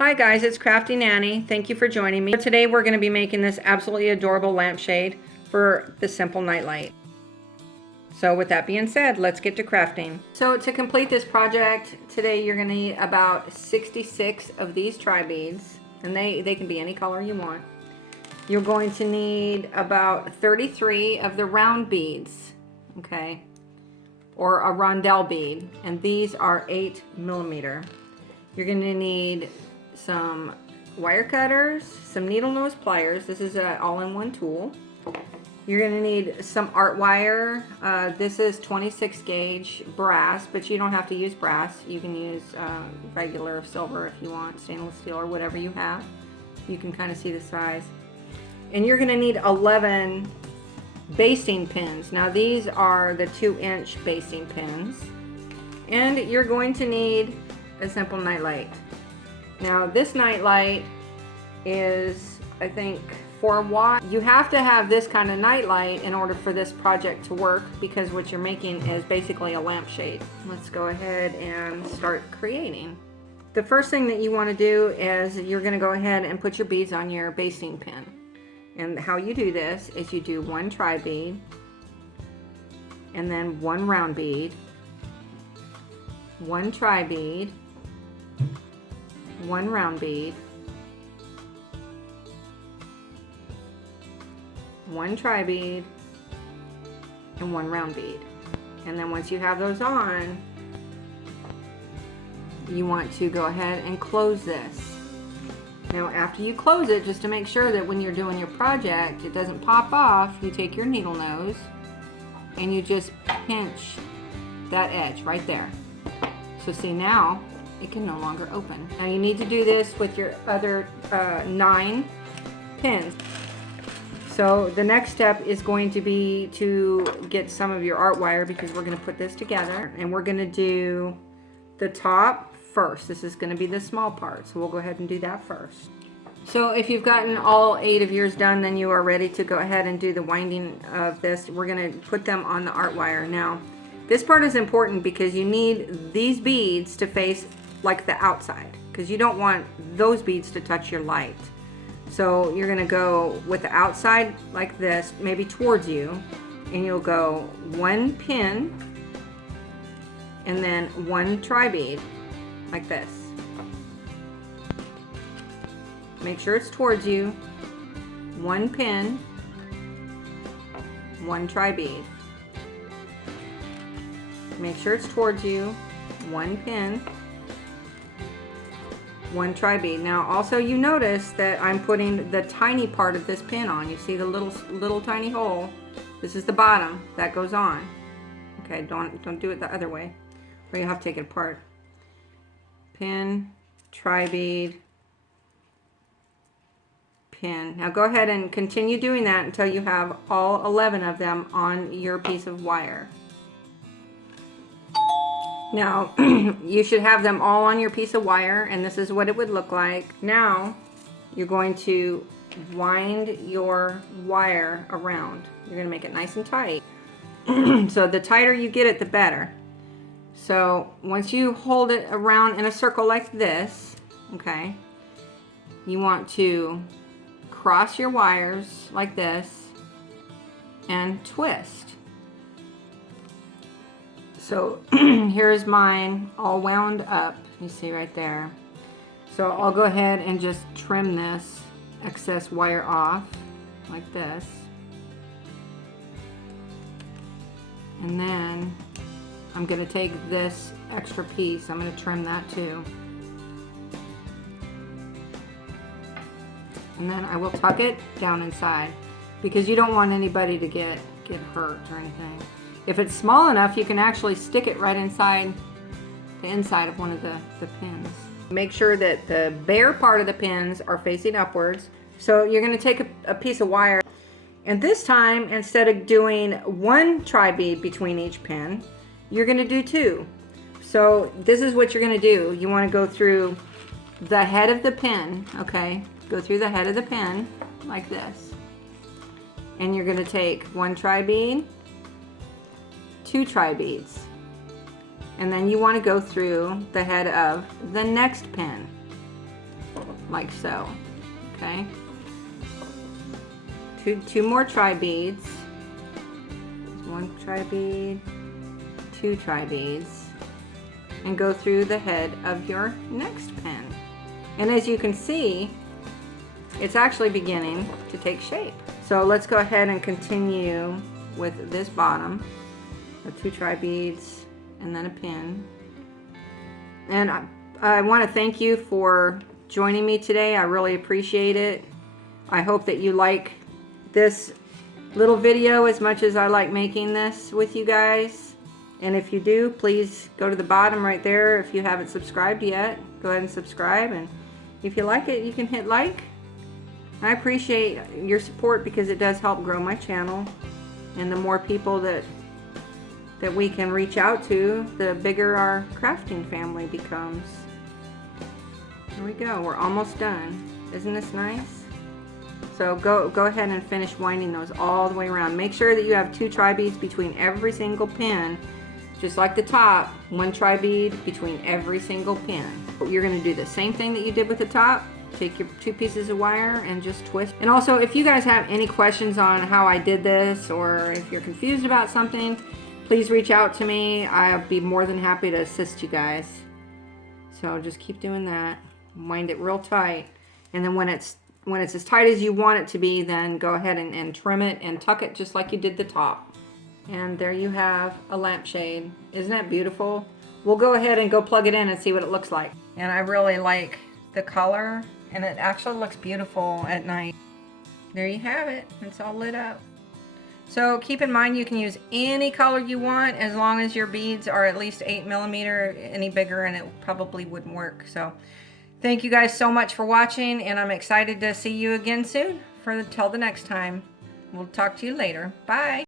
Hi guys, it's Crafty Nanny. Thank you for joining me. Today we're going to be making this absolutely adorable lampshade for the simple nightlight. So with that being said, let's get to crafting. So to complete this project, today you're going to need about 66 of these Tri Beads, and they can be any color you want. You're going to need about 33 of the round beads, okay, or a rondelle bead, and these are 8mm. You're going to need some wire cutters, some needle nose pliers. This is an all-in-one tool. You're going to need some art wire. This is 26 gauge brass, but you don't have to use brass. You can use regular silver if you want, stainless steel or whatever you have. You can kind of see the size. And you're going to need 11 basting pins. Now these are the 2-inch basting pins. And you're going to need a simple nightlight. Now this nightlight is, I think, 4 watts. You have to have this kind of nightlight in order for this project to work, because what you're making is basically a lampshade. Let's go ahead and start creating. The first thing that you want to do is you're going to go ahead and put your beads on your basting pin. And how you do this is you do 1 tri bead and then 1 round bead, 1 tri bead, 1 round bead, 1 tri bead, and 1 round bead. And then once you have those on, you want to go ahead and close this. Now after you close it, just to make sure that when you're doing your project it doesn't pop off, you take your needle nose and you just pinch that edge right there. So see, now it can no longer open. Now you need to do this with your other 9 pins. So the next step is going to be to get some of your art wire, because we're going to put this together and we're going to do the top first. This is going to be the small part, so we'll go ahead and do that first. So if you've gotten all 8 of yours done, then you are ready to go ahead and do the winding of this. We're going to put them on the art wire. Now this part is important because you need these beads to face like the outside, because you don't want those beads to touch your light. So you're going to go with the outside like this, maybe towards you, and you'll go 1 pin and then 1 tri bead like this. Make sure it's towards you. 1 pin, 1 tri bead. Make sure it's towards you. 1 pin, 1 tri bead. Now also you notice that I'm putting the tiny part of this pin on. You see the little tiny hole? This is the bottom that goes on. Okay, don't do it the other way, or you'll have to take it apart. Pin, tri bead, pin. Now go ahead and continue doing that until you have all 11 of them on your piece of wire. Now you should have them all on your piece of wire, and this is what it would look like. Now you're going to wind your wire around. You're going to make it nice and tight. So the tighter you get it, the better. So once you hold it around in a circle like this, okay, you want to cross your wires like this and twist. So here's mine all wound up, you see right there. So I'll go ahead and just trim this excess wire off like this. And then I'm going to take this extra piece, I'm going to trim that too. And then I will tuck it down inside, because you don't want anybody to get hurt or anything. If it's small enough, you can actually stick it right inside the inside of one of the pins. Make sure that the bare part of the pins are facing upwards. So you're going to take a piece of wire, and this time, instead of doing 1 tri bead between each pin, you're going to do 2. So this is what you're going to do. You want to go through the head of the pin, okay? Go through the head of the pin like this. And you're going to take 1 tri bead, 2 tri beads, and then you want to go through the head of the next pin. like so. Okay. Two more tri beads. One tri bead, two tri beads, and go through the head of your next pin. And as you can see, it's actually beginning to take shape. So let's go ahead and continue with this bottom. So 2 tri beads and then a pin. And I want to thank you for joining me today. I really appreciate it. I hope that you like this little video as much as I like making this with you guys. And if you do, please go to the bottom right there. If you haven't subscribed yet, go ahead and subscribe. And if you like it, you can hit like. I appreciate your support because it does help grow my channel. And the more people that we can reach out to, the bigger our crafting family becomes. Here we go. We're almost done. Isn't this nice? So go ahead and finish winding those all the way around. Make sure that you have 2 tri beads between every single pin. Just like the top, 1 tri bead between every single pin. You're going to do the same thing that you did with the top. Take your 2 pieces of wire and just twist. And also, if you guys have any questions on how I did this, or if you're confused about something, please reach out to me. I'll be more than happy to assist you guys. So just keep doing that. Wind it real tight. And then when it's as tight as you want it to be, then go ahead and trim it and tuck it just like you did the top. And there you have a lampshade. Isn't that beautiful? We'll go ahead and go plug it in and see what it looks like. And I really like the color, and it actually looks beautiful at night. There you have it. It's all lit up. So keep in mind, you can use any color you want as long as your beads are at least 8 millimeter. Any bigger and it probably wouldn't work. So thank you guys so much for watching, and I'm excited to see you again soon. Till the next time. We'll talk to you later. Bye.